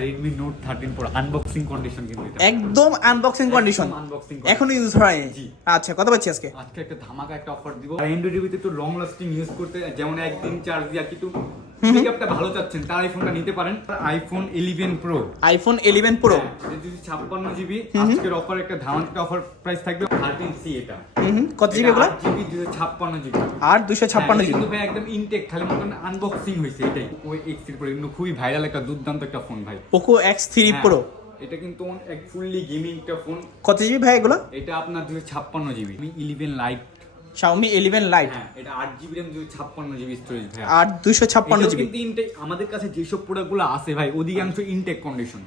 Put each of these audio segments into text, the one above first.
Redmi note thirteen pro unboxing condition কিন্তু একদম unboxing condition unboxing এখনও ইউজ হয় জি। আচ্ছা কত পাচ্ছি আজকে? আজকে একটা ধামাকা একটা অফার দিব। অ্যান্ড্রয়েড টিভিতে একটু লং লাস্টিং ইউজ করতে যেমন একদিন চার্জ দিয়ে কিন্তু পিকআপটা ভালো চাচ্ছেন তার আইফোনটা নিতে পারেন। IPhone eleven pro iPhone eleven pro যদি ছাপ্পান্ন জিবি আজকের অফার একটা ধামাকা অফার প্রাইস থাকবে থার্টিন সি এটা। কত জিবি এগুলো? জিবি দুশো ছাপ্পান্ন জিবি আর দুশো ছাপ্পান্ন হ্যাঁ, জিবি ভাই একদম ইনটেক খালি মতন আনবক্সিং হয়েছে এটাই। ওই এক্স থ্রি প্রো কিন্তু খুবই ভাইরাল একটা দুর্দান্ত একটা ফোন ভাই। পোকো এক্স থ্রি প্রো এটা কিন্তু এক ফুললি গেমিং একটা ফোন কত জিবি ভাই এগুলো? এটা আপনার দুশো ছাপ্পান্ন GB eleven lite Xiaomi eleven lite হ্যাঁ এটা আট জিবি র্যাম দুশো ছাপ্পান্ন জিবি স্টোরেজ ভাই আর দুশো ছাপ্পান্ন এটাও জিবি কিন্তু আমাদের কাছে যেসব প্রোডাক্টগুলো আছে ভাই অধিকাংশ ইনটেক কন্ডিশন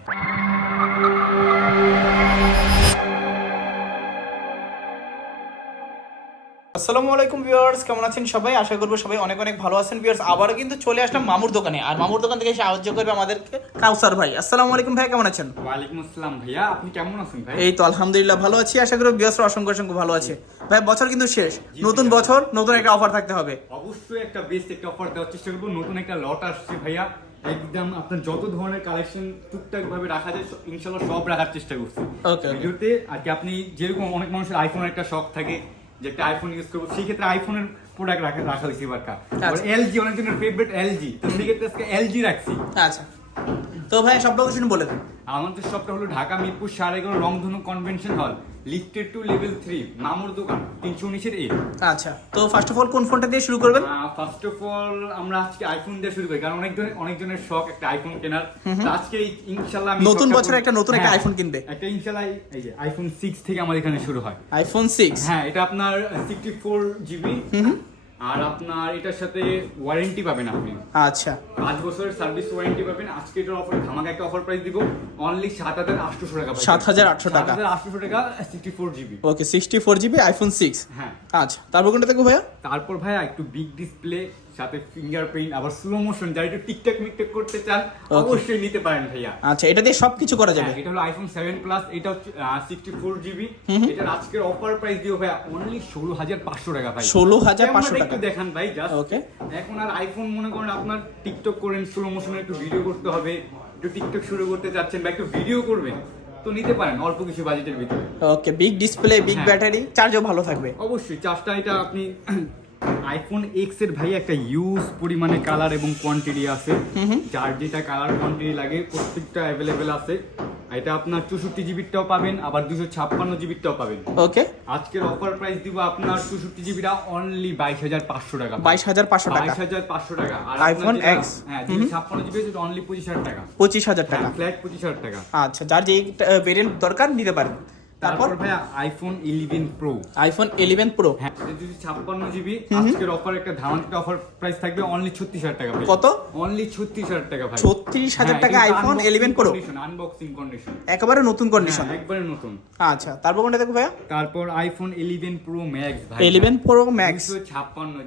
আসসালামু আলাইকুম ভিউয়ার্স কেমন আছেন সবাই? আশা করব সবাই অনেক অনেক ভালো আছেন। ভিউয়ার্স আবারও কিন্তু চলে আসলাম মামুর দোকানে। আর মামুর দোকান থেকে সাহায্য করবে আমাদেরকে কাউসার ভাই। আসসালামু আলাইকুম ভাই কেমন আছেন? ওয়ালাইকুম আসসালাম ভাইয়া আপনি কেমন আছেন ভাই? এই তো আলহামদুলিল্লাহ ভালো আছি। আশা করি ভিউয়ার্সরা অসংখ্য অসংখ্য ভালো আছে। ভাই বছর কিন্তু শেষ। নতুন বছর নতুন একটা অফার থাকতে হবে। অবশ্যই একটা বেস্ট একটা অফার দেওয়ার চেষ্টা করব। নতুন একটা লট আসছে ভাইয়া। একদম আপনার যত ধরনের কালেকশন টুকটাক ভাবে রাখা যায় ইনশাল্লাহ সব রাখার চেষ্টা করছি. ভিডিওতে আর কি আপনি যেরকম অনেক মানুষের আইফোনের একটা শখ থাকে যে একটা আইফোন ইউজ করব সেই ক্ষেত্রে আইফোনের প্রোডাক্ট রাখা রাখা হয়েছে এবার আচ্ছা। এলজি অনেকজনের ফেভারিট এলজি তো সেই ক্ষেত্রে আজকে এলজি রাখছি। আচ্ছা। তো ভাই সব লোকেশন বলে দেন। আমাদের সবটা হলো ঢাকা মিরপুর সারেগুলো এগারো রংধনু convention hall lifted two level three মামুর দোকান তিনশো উনিশের এ আচ্ছা তো ফার্স্ট অফ অল কোন ফোনটা দিয়ে শুরু করবেন? ফার্স্ট অফ অল আমরা আজকে আইফোন দিয়ে শুরু করি কারণ অনেক ধরনের অনেকজনের শখ একটা আইফোন কেনার। আজকে ইনশাআল্লাহ ইনশাল্লাহ আমি নতুন বছরে একটা নতুন একটা আইফোন iPhone কিনবে। একটা ইনশাল্লাহ এই- এই যে আইফোন সিক্স থেকে আমাদের এখানে শুরু হয়। আইফোন সিক্স হ্যাঁ এটা আপনার সিক্সটি ফোর জিবি আর আপনার এটার সাথে ওয়ারেন্টি পাবেন আপনি। আচ্ছা। পাঁচ বছরের সার্ভিস ওয়ারেন্টি পাবেন। আজকে এটার অফার ধামাকা একটা অফার প্রাইস দিব। অনলি সাত হাজার আটশোশো টাকা 7,800 টাকা। সাত হাজার আটশোশো টাকা sixty four GB okay sixty four GB iPhone six হ্যাঁ। আচ্ছা তারপর কোনটা দেখব ভাইয়া? তারপর ভাইয়া একটু বিগ ডিসপ্লে সাথে ফিঙ্গারপ্রিন্ট আবার স্লো মোশন যারা একটু টিকটক মিকটক করতে চান অবশ্যই নিতে পারেন ভাইয়া। আচ্ছা এটা দিয়ে সবকিছু করা যাবে? হ্যাঁ, এটা হলো আইফোন সেভেন প্লাস এটা হচ্ছে সিক্সটি ফোর জিবি এটার আজকের অফার প্রাইস দিও ভাইয়া অনলি ষোলো হাজার পাঁচশো টাকা ভাই। 16,500 ক্যামেরাটা টাকা। একটু দেখান ভাই জাস্ট Okay. এখন আর আইফোন মনে করেন আপনার টিকটক করেন স্লো মোশনে একটু ভিডিও করতে হবে একটু টিকটক শুরু করতে চাচ্ছেন বা একটু ভিডিও করবেন তো নিতে পারেন অল্প কিছু বাজেটের ভিতরে। Okay big display big. Battery চার্জও ভালো থাকবে। অবশ্যই চার্জটা এটা আপনি আইফোন এক্সের ভাই একটা ইউজ পরিমাণে কালার এবং কোয়ান্টিটি আছে। যার যেটা কালার কোয়ান্টিটি লাগে প্রত্যেকটা অ্যাভেলেবেল আছে। এটা আপনার চৌষট্টি জিবিরটাও পাবেন আবার দুশো ছাপ্পান্ন জিবিরটাও পাবেন। ওকে। আজকের অফার প্রাইস দিব আপনার চৌষট্টি জিবিটা অনলি বাইশ হাজার পাঁচশো টাকা। বাইশ হাজার পাঁচশো টাকা। বাইশ হাজার পাঁচশো টাকা। আর আইফোন এক্স হ্যাঁ দুশো ছাপ্পান্ন জিবি অনলি পঁচিশ হাজার টাকা। পঁচিশ হাজার টাকা। ফ্ল্যাট পঁচিশ হাজার টাকা। আচ্ছা যার যে ভেরিয়েন্ট দরকার নিতে পারেন। তারপর ভাইয়া iPhone eleven pro iPhone eleven pro হ্যাঁ। যদি ছাপ্পান্ন জিবি আজকের অফার একটা ধামাকা অফার প্রাইস থাকবে অনলি ছত্রিশ হাজার টাকা কত? অনলি ছত্রিশ হাজার টাকা ভাই 36,000 টাকা iPhone 11 Pro? আনবক্সিং কন্ডিশন একেবারে নতুন কন্ডিশন একবারে নতুন। আচ্ছা তারপর কোনটা দেখব ভাইয়া? তারপর আইফোন ইলেভেন প্রো ম্যাক্স ভাই ইলেভেন প্রো ম্যাক্স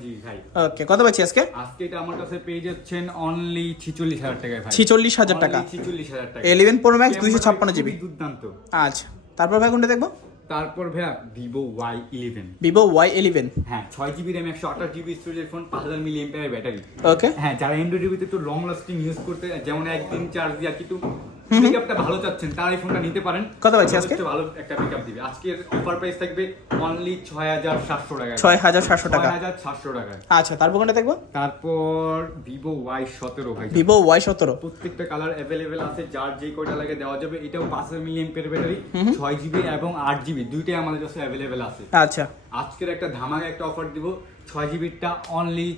জিবি ভাই। ওকে কত পাচ্ছি আজকে? আজকে এটা আমার কাছে পেয়ে যাচ্ছেন অনলি ছিচল্লিশ হাজার টাকায় ভাই। ছিচল্লিশ হাজার টাকা। ছিচল্লিশ হাজার টাকা। 11 Pro Max ক্যামেরা 256 জিবি দুর্দান্ত। আচ্ছা। তারপর ভাই কোনটা দেখব? তারপর ভাইয়া Vivo Y eleven Vivo Y eleven হ্যাঁ ছয় জিবি র্যাম একশো আঠাশ জিবি স্টোরেজের ফোন পাঁচ হাজার মিলি এম্পিয়ার ব্যাটারি ওকে হ্যাঁ যারা অ্যান্ড্রয়েড টিভিতে তো লং লাস্টিং ইউজ করতে যেমন একদিন চার্জ দিয়ে আর কি একটু পিকআপটা ভালো চাচ্ছেন তার এই ফোনটা নিতে পারেন। কত পাচ্ছি আজকে? ভালো একটা পিকআপ দিবে। আজকের অফার প্রাইস থাকবে অনলি ছয় হাজার সাতশো টাকা। ছয় হাজার সাতশো টাকা। ছয় হাজার সাতশো টাকায় আচ্ছা তারপর কোনটা দেখব? তারপর ওয়াই সতেরো ভাই। ভিভো ওয়াই সতেরো। প্রত্যেকটা কালার অ্যাভেলেবেল আছে যার যে কয়টা লাগে দেওয়া যাবে। এটাও পাঁচ হাজার মিলি এম্পিয়ার ব্যাটারি ছয় জিবি এবং আট জিবি দুইটাই আমাদের কাছে অ্যাভেলেবেল আছে। আচ্ছা। আজকের একটা ধামাকা একটা অফার দিব ছয় জিবিটা অনলি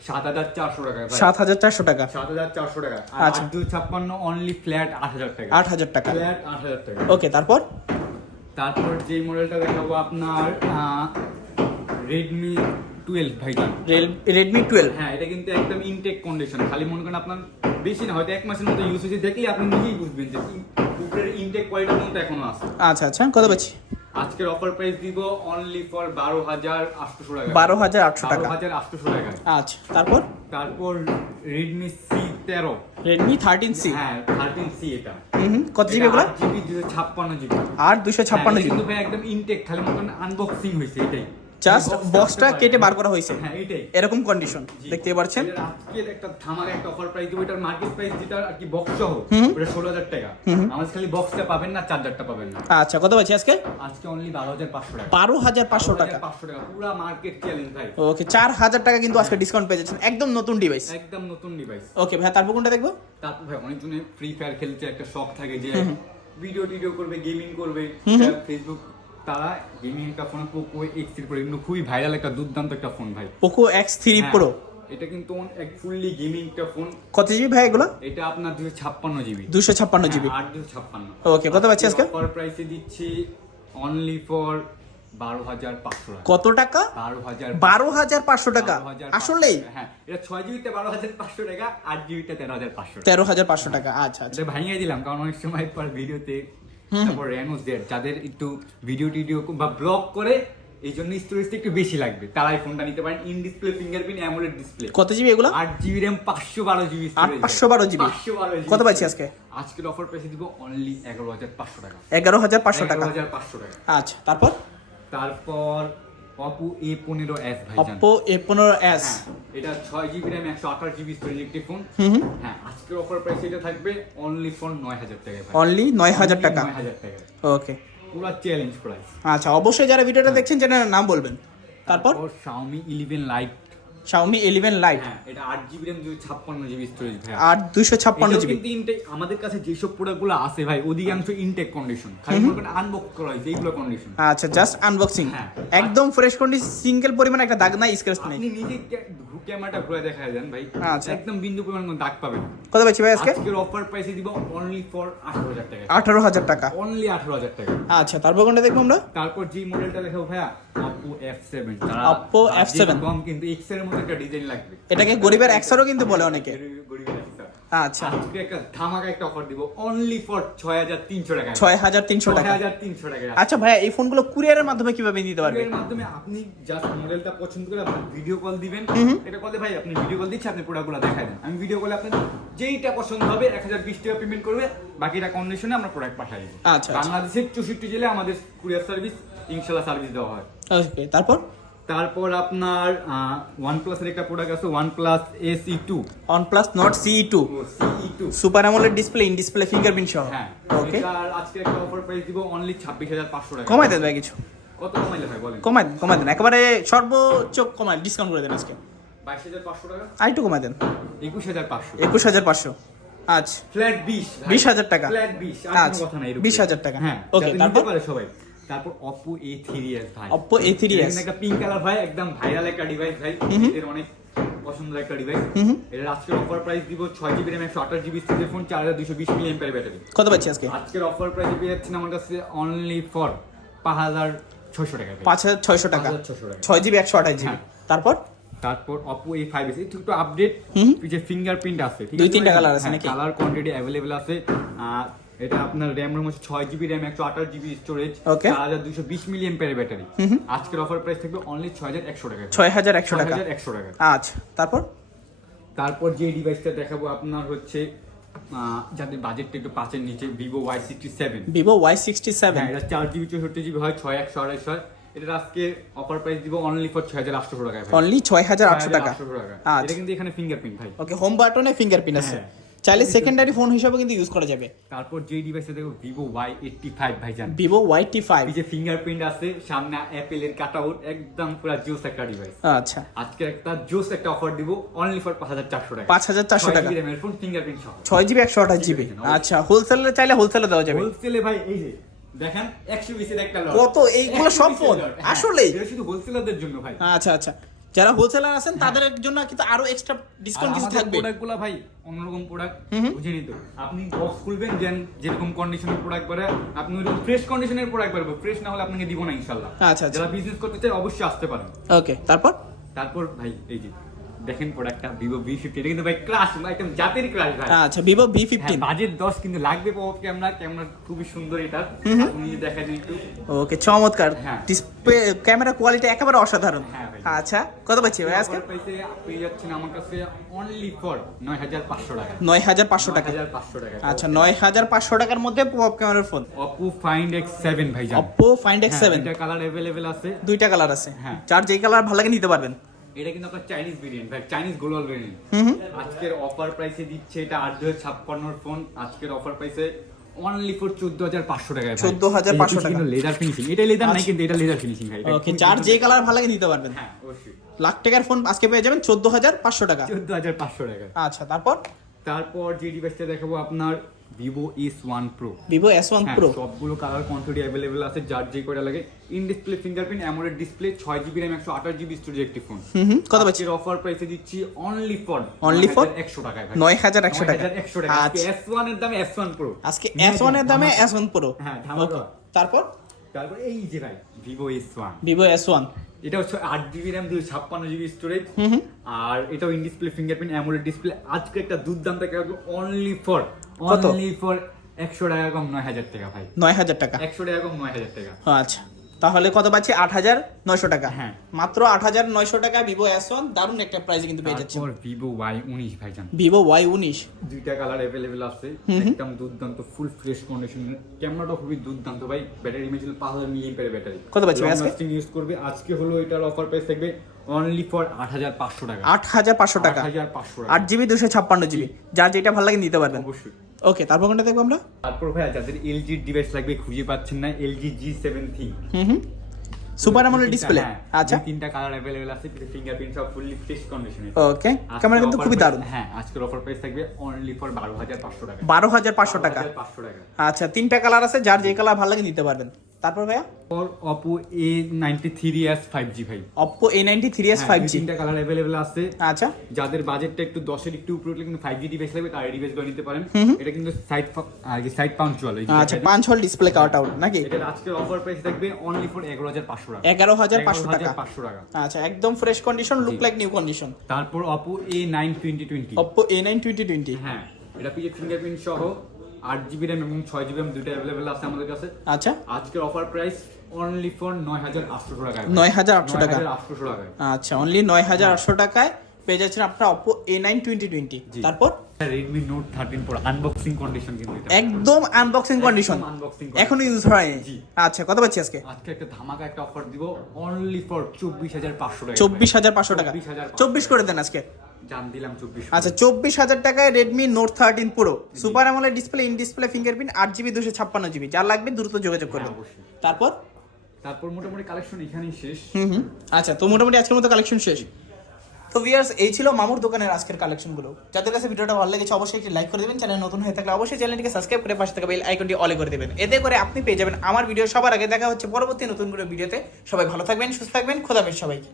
সাত হাজার চারশো টাকা সাত হাজার চারশো টাকা। সাত হাজার চারশো টাকা। আচ্ছা। দুই ছাপ্পান্ন অনলি ফ্ল্যাট আট হাজার টাকা। আট হাজার টাকা। ফ্ল্যাট আট হাজার টাকা। ওকে তারপর? তারপর যে মডেলটা দেখাবো আপনার রেডমি টুয়েলভ ভাইজান রেডমি টুয়েলভ হ্যাঁ এটা কিন্তু একদম ইনটেক কন্ডিশন খালি মনে করেন আপনার বেশি না হয়তো এক মাসের মতো ইউজ হয়েছে দেখলে আপনি নিজেই বুঝবেন যে উপরের ইনটেক কোয়ালিটির মতো এখনও আছে। আচ্ছা আচ্ছা কত পাচ্ছি আজকের অফার প্রাইস দিব অনলি ফর বারো হাজার আটশোশো টাকা। বারো হাজার আটশো টাকা। হাজার আটশো টাকা। আচ্ছা তারপর? তারপর রেডমি সি তেরো। রেডমি থার্টিন সি হ্যাঁ থার্টিন সি এটা। হুম কত জিবি ওগুলো জিবি দুশো ছাপ্পান্ন জিবি আর দুশো ছাপ্পান্ন হ্যাঁ, জিবি কিন্তু ভাই একদম ইনটেক খালি মতন আনবক্সিং হয়েছে এটাই। জাস্ট বক্সটা কেটে বার করা হয়েছে। হ্যাঁ এরকম কন্ডিশন দেখতে পাচ্ছেন আজকের একটা ধামাকা একটা অফার প্রাইস দেবো। এটার মার্কেট প্রাইস যেটা আর কি বক্স সহ ওটা ষোলো হাজার টাকা। আমার খালি বক্সটা পাবেন না চার্জারটা পাবেন না। আচ্ছা কত পাচ্ছি আজকে? আজকে অনলি বারো হাজার পাঁচশো টাকা। বারো হাজার পাঁচশো টাকা। পাঁচশো টাকা। পুরা মার্কেট চ্যালেঞ্জ ভাই ওকে চার হাজার টাকা কিন্তু আজকে ডিসকাউন্ট পেয়ে যাচ্ছেন। একদম নতুন ডিভাইস একদম নতুন ডিভাইস ওকে ভাই তারপর কোনটা দেখব? তারপর ভাই অনেকজনের ফ্রি ফায়ার খেলতে একটা শখ থাকে যে ভিডিও টিডিও করবে গেমিং করবে ফেসবুক তারা গেমিং একটা phone Poco X three pro এগুলো খুবই ভাইরাল একটা দুর্দান্ত একটা ফোন ভাই। পোকো এক্স থ্রি হ্যাঁ, প্রো এটা কিন্তু এক ফুললি গেমিং একটা ফোন কত জিবি ভাই এগুলো? এটা আপনার দুশো ছাপ্পান্ন জিবি দুশো ছাপ্পান্ন জিবি আট দুশো ছাপ্পান্ন। ওকে কত পাচ্ছি আজকে অফার প্রাইসে দিচ্ছি অনলি ফর বারো হাজার পাঁচশো কত টাকা? বারো হাজার বারো হাজার পাঁচশো টাকা। 12,500 আসলেই? হ্যাঁ এটা ছয় জিবিতে বারো হাজার পাঁচশো টাকা আট জিবিতে তেরো হাজার পাঁচশো তেরো হাজার পাঁচশো টাকা আচ্ছা আচ্ছা। ভাঙিয়ে দিলাম কারণ অনেক সময় পর ভিডিওতে তারপর র্যানোস দেয় যাদের একটু ভিডিও টিডিও বা ব্লগ করে এই জন্য স্টোরেজটা একটু বেশি লাগবে। তারাই ফোনটা নিতে পারেন। In display fingerprint AMOLED display কত জিবি এগুলো? আট জিবি র্যাম পাঁচশো বারো জিবি পাঁচশো বারো জিবি পাঁচশো বারো কত পাচ্ছি আজকে? আজকের অফার প্রাইসে দিব অনলি এগারো হাজার পাঁচশো টাকা। এগারো হাজার পাঁচশো টাকা। হাজার পাঁচশো টাকা। আচ্ছা তারপর? তারপর অপো এ পনেরো এস অপো এ পনেরো এস হ্যাঁ, এটা ছয় জিবি র্যাম একশো আঠাশ জিবি স্টোরেজ একটি ফোন হ্যাঁ আজকের অফার প্রাইস এটা থাকবে অনলি ফোন নয় হাজার টাকা অনলি নয় হাজার টাকা? নয় হাজার টাকা ওকে পুরো চ্যালেঞ্জ প্রাইস আচ্ছা অবশ্যই যারা ভিডিওটা দেখছেন চ্যানেলের নাম বলবেন। তারপর? Xiaomi eleven lite Xiaomi eleven lite হ্যাঁ এটা আট জিবি র্যাম দুই ছাপ্পান্ন জিবি স্টোরেজ ভাই আর দুইশো ছাপ্পান্ন এটাও জিবি কিন্তু intake- আমাদের কাছে যেসব প্রোডাক্টগুলো আছে ভাই অধিকাংশ ইনটেক কন্ডিশন খালি আনবক্স করা হয়েছে এইগুলো কন্ডিশন আচ্ছা জাস্ট আনবক্সিং হ্যাঁ। একদম ফ্রেশ কন্ডিশন সিঙ্গেল পরিমাণ একটা দাগ নাই স্ক্র্যাচ নাই। আপনি নিজে ক্যামেরাটা ঘুরে দেখায় দেন ভাই। আচ্ছা। একদম বিন্দু পরিমাণ কোনো দাগ পাবেন কত পাচ্ছি ভাই আজকে? আজকের অফার প্রাইসে দিব অনলি ফর আঠারো হাজার টাকা। আঠারো হাজার টাকা। অনলি আঠারো হাজার টাকা। আচ্ছা তারপর কোনটা দেখব আমরা? তারপর যে মডেলটা দেখাবো ভাইয়া Oppo F7 Oppo Oppo F7 কম কিন্তু X এর মধ্যে একটা ডিজাইন লাগবে। এটাকে গরিবের একশোরও কিন্তু বলে অনেকে। গরিব- গরিবের। আচ্ছা। আজকে একটা ধামাকা একটা অফার দিব। অনলি ফর ছয় হাজার তিনশো টাকা। ছয় হাজার তিনশো টাকা। হাজার তিনশো টাকা। আচ্ছা এই ফোনগুলো কুরিয়ারের মাধ্যমে কীভাবে নিতে পারবে? এর মাধ্যমে আপনি জাস্ট মডেলটা পছন্দ করে আপনি ভিডিও কল দিবেন। এটা কলে ভাই আপনি ভিডিও কল দিচ্ছি আপনি প্রোডাক্টগুলো দেখাই দেন। আমি ভিডিও কলে আপনার যেইটা পছন্দ হবে এক হাজার বিশ টাকা পেমেন্ট করবে। বাকিটা কন্ডিশনে আমরা প্রোডাক্ট পাঠাই দিব। আচ্ছা, আচ্ছা। বাংলাদেশের চৌষট্টি জেলে আমাদের কুরিয়ার সার্ভিস ইনশাল্লাহ সার্ভিস দেওয়া হয়। ওকে তারপর? তারপর আপনার ওয়ান প্লাসের একটা প্রোডাক্ট আছে OnePlus CE two OnePlus Nord CE2 CE two super AMOLED display in display fingerprint সহ। হ্যাঁ ওকে এটার আজকে একটা অফার প্রাইস দিব অনলি ছাব্বিশ হাজার পাঁচশো টাকা। কমাই দেন ভাই কিছু। কত কমাইলে হয় বলেন। কমাই দেন কমাই দেন। একেবারে সর্বোচ্চ কমাই ডিসকাউন্ট করে দেন আজকে। বাইশ হাজার পাঁচশো টাকা? আর একটু কমাই দেন। একুশ হাজার পাঁচশো। একুশ হাজার পাঁচশো। আচ্ছা। ফ্ল্যাট বিশ বিশ হাজার টাকা। ফ্ল্যাট বিশ আচ্ছা, কথা নাই বিশ হাজার টাকা। হ্যাঁ যাতে তারপর? সবাই। তারপর Oppo A3s ভাই। Oppo A3s এটা কিন্তু একটা পিঙ্ক কালার ভাই একদম ভাইরাল একটা ডিভাইস ভাই। এর অনেক পছন্দের একটা ডিভাইস এর আজকের অফার প্রাইস দিব ছয় জিবি র্যাম একশো আঠাশ জিবি স্টোরেজ ফোন চার হাজার দুশো বিশ মিলি এমপের ব্যাটারি কত পাচ্ছি আজকে? আজকের অফার প্রাইস পেয়ে যাচ্ছেন আমার কাছে অনলি ফর পাঁচ হাজার ছশো টাকা পাঁচ হাজার ছয়শো টাকা। 5600 ছয় জিবি একশো আঠাশ জিবি হ্যাঁ। তারপর? তারপর Oppo A5s একটু একটু আপডেট। যে ফিঙ্গারপ্রিন্ট আছে। দুই তিনটা colour আছে নাকি? কালার কোয়ান্টিটি অ্যাভেলেবেল আছে। এটা আপনার র্যাম রোম হচ্ছে ছয় জিবি র্যাম একশো আঠাশ জিবি স্টোরেজ. চার হাজার দুশো বিশ মিলি এম্পের ব্যাটারি আজকের অফার প্রাইস থাকবে অনলি ছয় হাজার একশো টাকা। ছয় হাজার একশো টাকা। একশো টাকা। আচ্ছা তারপর? তারপর যে ডিভাইসটা দেখাবো আপনার হচ্ছে যাদের বাজেটটা একটু পাঁচের নিচে Vivo Y sixty seven Vivo Y sixty seven এটা চার জিবি চৌষট্টি জিবি হয় ছয় একশো আড়াইশ হয়। এটা আজকে অফার প্রাইস দিব অনলি ফর ছয় হাজার আটশো টাকা। অনলি ছয় হাজার আটশো 6,800 টাকা। টাকা। আচ্ছা। এটা কিন্তু এখানে ফিঙ্গারপ্রিন্ট ভাই। ওকে হোম বাটনে ফিঙ্গারপ্রিন্ট আছে। হ্যাঁ। চাইলে সেকেন্ডারি ফোন হিসাবে কিন্তু ইউজ করা যাবে তারপর যে ডিভাইসে দেখো ভিভো ওয়াই এইটটি ফাইভ ভাইজান ভিভো ওয়াই টি ফাইভ যে ফিঙ্গারপ্রিন্ট আছে সামনে অ্যাপেলের কাট আউট একদম পুরো জোস একটা ডিভাইস আচ্ছা আজকে একটা জোস একটা অফার দিব অনলি ফর পাঁচ হাজার চারশো টাকা 5,400 টাকা। ফোন ফিঙ্গারপ্রিন্ট সহ ছয় জিবি একশো আঠাশ জিবি আচ্ছা হোলসেলে চাইলে হোলসেলে দেওয়া যাবে হোলসেলে ভাই এই যে দেখেন একশো বিশের একটা। কত? এইগুলো 120 সব ফোন? হ্যাঁ। আসলেই? শুধু হোলসেলারদের জন্য ভাই আচ্ছা আচ্ছা যারা হোলসেলার আছেন তাদের জন্য কিন্তু আরও এক্সট্রা ডিসকাউন্ট কিছু থাকবে। প্রোডাক্টগুলো ভাই অন্যরকম প্রোডাক্ট বুঝে নিতে আপনি বক্স খুলবেন যেন যেরকম কন্ডিশনের প্রোডাক্ট করে আপনি ওই ফ্রেশ কন্ডিশনের প্রোডাক্ট পারবে ফ্রেশ না হলে আপনাকে দিব না ইনশাআল্লাহ। আচ্ছা আচ্ছা। যারা বিজনেস করতে চায় অবশ্যই আসতে পারেন। ওকে তারপর? তারপর ভাই এই যে দেখেন প্রোডাক্টটা ভিভো ভি ফিফটি এটা কিন্তু ভাই ক্লাস একদম জাতের ক্লাস ভাই। আচ্ছা ভিভো ভি ফিফটিন বাজেট দশ কিন্তু লাগবে পপ ক্যামেরা ক্যামেরা খুবই সুন্দর এটা। আপনি দেখা দিন একটু। ওকে চমৎকার। ডিসপ্লে ক্যামেরা কোয়ালিটি একেবারে অসাধারণ। হ্যাঁ আচ্ছা কত পাচ্ছি ভাই আজকে? প্রাইসে পেয়ে যাচ্ছেন আমার কাছে অনলি ফর নয় হাজার পাঁচশো টাকা। নয় হাজার পাঁচশো টাকা। আচ্ছা নয় হাজার পাঁচশো টাকার মধ্যে পপ ক্যামেরার phone Oppo Find X seven ভাই অপ্পো ফাইন্ড এক্স সেভেন এটা কালার অ্যাভেলেবেল আছে। দুইটা কালার আছে। হ্যাঁ। যার যেই কালার ভালো লাগে নিতে পারবেন। এটা কিন্তু আপনার চাইনিজ ভেরিয়েন্ট ভাই চাইনিজ গ্লোবাল ভেরিয়েন্ট আজকের অফার প্রাইসে দিচ্ছে এটা আট হাজার ছাপ্পান্নর ফোন আজকের অফার প্রাইসে অনলি ফর চোদ্দ হাজার পাঁচশো টাকায় 14,500 টাকা। লেদার ফিনিশিং এটা লেদার নাই কিন্তু এটা লেদার ফিনিশিং ভাই। ওকে যার যেই কালার ভালো লাগে নিতে পারবেন। হ্যাঁ অবশ্যই। লাখ টাকার ফোন আজকে পেয়ে যাবেন চোদ্দ হাজার পাঁচশো টাকা। চোদ্দ হাজার পাঁচশো টাকা। আচ্ছা তারপর? তারপর যে ডিভাইসটা দেখাবো আপনার Vivo S one pro Vivo S one pro সবগুলো কালার কোয়ান্টিটি অ্যাভেলেবেল আছে যার যে কয়টা লাগে। In display fingerprint AMOLED display ছয় জিবি র্যাম একশো আঠাশ জিবি স্টোরেজ একটি ফোন কত পাচ্ছি? অফার প্রাইসে দিচ্ছি অনলি ফর Only for? একশো টাকায় নয় হাজার একশো টাকা। একশো টাকা। আচ্ছা। এস ওয়ানের দামে এস ওয়ান প্রো আজকে এস ওয়ানের দামে এস ওয়ান প্রো হ্যাঁ, তারপর? তারপর এই যে ভাই Vivo S one Vivo S one এটা হচ্ছে আট জিবি র্যাম দুশো ছাপ্পান্ন জিবি স্টোরেজ আর এটাও in display fingerprint AMOLED display আজকে একটা দুর্দান্ত অনলি ফর কত? অনলি ফর একশো টাকা কম নয় হাজার টাকা ভাই। নয় হাজার টাকা? একশো টাকা কম নয় হাজার টাকা। আচ্ছা। তাহলে কত পাচ্ছি? আট হাজার নয়শো টাকা। হ্যাঁ। মাত্র আট হাজার নয়শো টাকা ভিভো এস ওয়ান দারুণ একটা প্রাইসে কিন্তু পেয়ে যাচ্ছে ভিভো ওয়াই উনিশ ভাইজান ভিভো ওয়াই উনিশ। দুইটা কালার অ্যাভেলেবেল আছে। একদম দুর্দান্ত ফুল ফ্রেশ কন্ডিশন ক্যামেরাটা খুবই দুর্দান্ত ভাই। ব্যাটারি ইমেজ পাঁচ হাজার মিলি ব্যাটারি কত পাচ্ছি আজকে? ইউজ করবে। আজকে হলো এটার অফার প্রাইস থাকবে অনলি ফর আট হাজার পাঁচশো টাকা। আট হাজার পাঁচশো টাকা। আট জিবি দুশো ছাপ্পান্ন জিবি যা যেটা ভালো লাগে নিতে পারবেন। অবশ্যই। ওকে তারপর কোনটা দেখব আমরা? তারপর ভাই যাদের এলজি ডিভাইস লাগবে খুঁজে পাচ্ছেন না LG G seven three hmm super AMOLED display আচ্ছা। তিনটা কালার অ্যাভেলেবেল আছে ফিঙ্গারপ্রিন্ট সব ফুললি ফ্রেশ কন্ডিশনে ওকে ক্যামেরা কিন্তু খুবই দারুণ। হ্যাঁ আজকের অফার প্রাইস থাকবে অনলি ফর বারো হাজার পাঁচশো টাকা। বারো হাজার পাঁচশো টাকা। পাঁচশো টাকা। আচ্ছা তিনটা কালার আছে যার যে কালার ভালো লাগে নিতে পারবেন। তারপর ভাইয়া? For Oppo A ninety three S five G ভাই। Oppo A ninety three S five G তিনটা কালার অ্যাভেলেবেল আছে। আচ্ছা। যাদের বাজেটটা একটু দশের একটু উপরে উঠলে কিন্তু ফাইভ জি ডিভাইস লাগবে তার ডিভাইসগুলো নিতে পারেন। এটা কিন্তু সাইড সাইড পাঞ্চুয়াল আচ্ছা পাঁচ হল ডিসপ্লে কাউট আউট নাকি? এটার আজকের অফার প্রাইস থাকবে অনলি ফর এগারো হাজার পাঁচশো টাকা। এগারো হাজার পাঁচশো টাকা। পাঁচশো টাকা। আচ্ছা একদম fresh condition look like new condition তারপর Oppo A nine twenty twenty Oppo A nine twenty twenty হ্যাঁ এটা ফিঙ্গারপ্রিন্ট সহ। আট জিবি র্যাম এবং ছয় জিবি র্যাম দুটো অ্যাভেলেবেল আছে আমাদের কাছে। আচ্ছা। আজকের অফার প্রাইস অনলি ফর নয় হাজার আটশো টাকা। 9,800 টাকা। আটশো টাকায়। আচ্ছা অনলি নয় হাজার আটশো টাকায় পেয়ে যাচ্ছেন আপনার Oppo A nine twenty twenty তারপর? Redmi note thirteen pro unboxing condition কিন্তু একদম আনবক্সিং কন্ডিশন এখনও ইউজ হয়নি। জি। আচ্ছা কত পাচ্ছি আজকে? আজকে একটা ধামাকা একটা অফার দিব অনলি ফর চব্বিশ হাজার পাঁচশো টাকা চব্বিশ হাজার পাঁচশো টাকা। 24,500 চব্বিশ করে দেন আজকে। জান দিলাম চব্বিশ আচ্ছা চব্বিশ হাজার টাকায় Redmi note thirteen pro super AMOLED display in display fingerprint আট জিবি দুশো ছাপ্পান্ন জিবি যার লাগবে দ্রুত যোগাযোগ করবেন। হ্যাঁ, তারপর? তারপর মোটামুটি কালেকশন এখানেই শেষ। হুম হুম। আচ্ছা তো মোটামুটি আজকের মতো কালেকশন শেষ। তো ভিয়ার্স এই ছিল মামুর দোকানের আজকের কালেকশনগুলো যাদের কাছে ভিডিওটা ভালো লেগেছে অবশ্যই একটি লাইক করে দেবেন। চ্যানেল নতুন হয়ে থাকলে অবশ্যই চ্যানেলটিকে সাবস্ক্রাইব করে পাশে থাকা বেল আইকনটি অলে করে দেবেন। এতে করে আপনি পেয়ে যাবেন আমার ভিডিও সবার আগে। দেখা হচ্ছে পরবর্তী নতুন করে ভিডিওতে সবাই ভালো থাকবেন সুস্থ থাকবেন। খোদাবেশ সবাইকে।